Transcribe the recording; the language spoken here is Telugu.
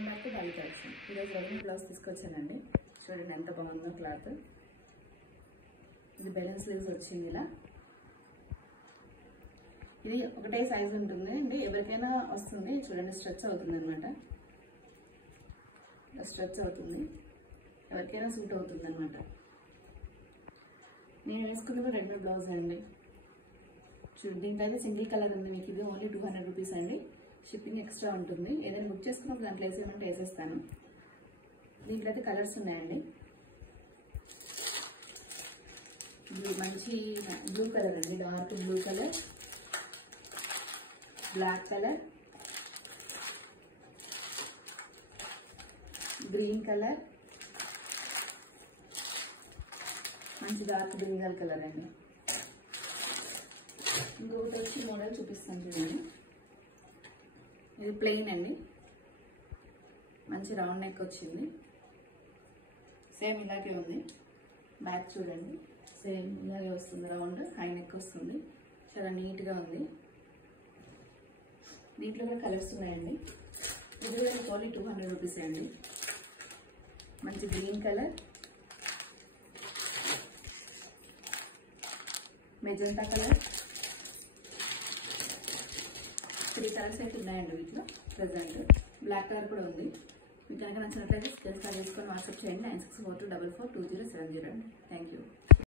Welcome back to Bali collection. ఈరోజు రెడీ బ్లౌజ్ తీసుకొచ్చానండి. చూడండి ఎంత బాగుందో క్లాత్. ఇది బెలూన్ స్లీవ్స్ వచ్చింది. ఇలా ఇది ఒకటే సైజ్ ఉంటుంది అండి, ఎవరికైనా వస్తుంది. చూడండి స్ట్రెచ్ అవుతుంది అనమాట, స్ట్రెచ్ అవుతుంది, ఎవరికైనా సూట్ అవుతుంది అనమాట. నేను వేసుకున్నది రెడీమేడ్ బ్లౌజ్ అండి. చూడండి దీంట్లో అయితే సింగిల్ కలర్ ఉంది. మీకు ఇది ఓన్లీ 200 రూపీస్ అండి. షిప్పింగ్ ఎక్స్ట్రా ఉంటుంది. ఏదైనా బుక్ చేసుకున్నప్పుడు దాంట్లో వేసేయమంటే వేసేస్తాను. దీంట్లో అయితే కలర్స్ ఉన్నాయండి. మంచి బ్లూ కలర్ అండి, dark blue colour, black colour, green colour, మంచి డార్క్ బ్రింజల్ కలర్ అండి. ఇంకొకటి వచ్చి మోడల్ చూపిస్తాను చూడండి. ఇది ప్లెయిన్ అండి, మంచి రౌండ్ నెక్ వచ్చింది. సేమ్ ఇలాగే ఉంది. బ్యాక్ చూడండి, సేమ్ ఇలాగే వస్తుంది. రౌండ్ హై నెక్ వస్తుంది. చాలా నీట్గా ఉంది. దీంట్లో కూడా కలర్స్ ఉన్నాయండి. ఇది కూడా ఓన్లీ 200 రూపీస్ అండి. మంచి green colour, magenta colour, 3 colours అయితే ఉన్నాయండి వీటిలో ప్రెజెంట్. బ్లాక్ కలర్ కూడా ఉంది. మీకు కనుక నచ్చినట్లయితే స్క్రీన్ షాట్ తీసుకొని వాట్సాప్ చేయండి. 9642442070 అండి. Thank you.